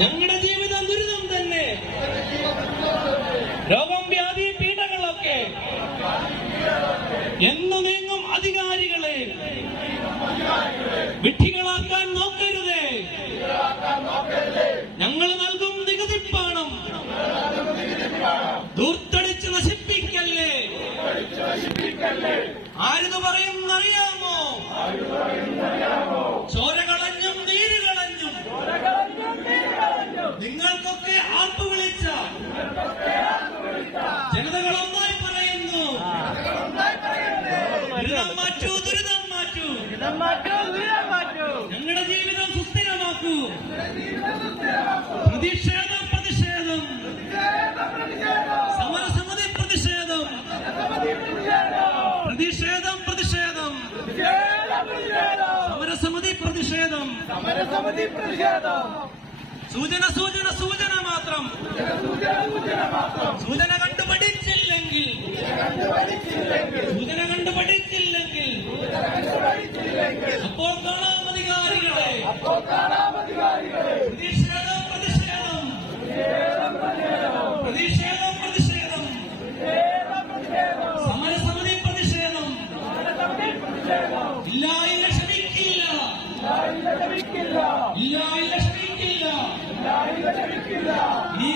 ഞങ്ങളുടെ ജീവിതം ദുരിതം തന്നെ. രോഗം വ്യാധി പീഡകളൊക്കെ എന്നു നീങ്ങും അധികാരികളെ വിഡ്ഢികളാക്കാൻ നോക്കരുതേ. ഞങ്ങൾ നൽകും നികുതി പണം. ദൂർത്തടിച്ച് നശിപ്പിക്കല്ലേ? ആരിത് പറയുന്നറിയാമോ? നിങ്ങൾക്കൊക്കെ ആർപ്പ് വിളിച്ച ജനതകളൊന്നായി പറയുന്നു. ദുരിതം മാറ്റൂ മാറ്റൂ. ഞങ്ങളുടെ ജീവിതം സുസ്ഥിരമാക്കൂ. പ്രതിഷേധം പ്രതിഷേധം. സമരസമിതി പ്രതിഷേധം. പ്രതിഷേധം പ്രതിഷേധം സമരസമിതി പ്രതിഷേധം. സമരസമിതി പ്രതിഷേധം. സൂചന സൂചന സൂചന മാത്രം. സൂചന കണ്ടുപഠിച്ചില്ലെങ്കിൽ സൂചന കണ്ടു പഠിച്ചില്ലെങ്കിൽ അപ്പോൾ കാണാം പ്രതിഷേധം പ്രതിഷേധം പ്രതിഷേധം പ്രതിഷേധം സമരസമിതി പ്രതിഷേധം ഇല്ലായി ഇല്ല ഇല്ല ക്ഷമിക്കില്ല ഇല്ല ഇല്ല ക്ഷമിക്കില്ല നീ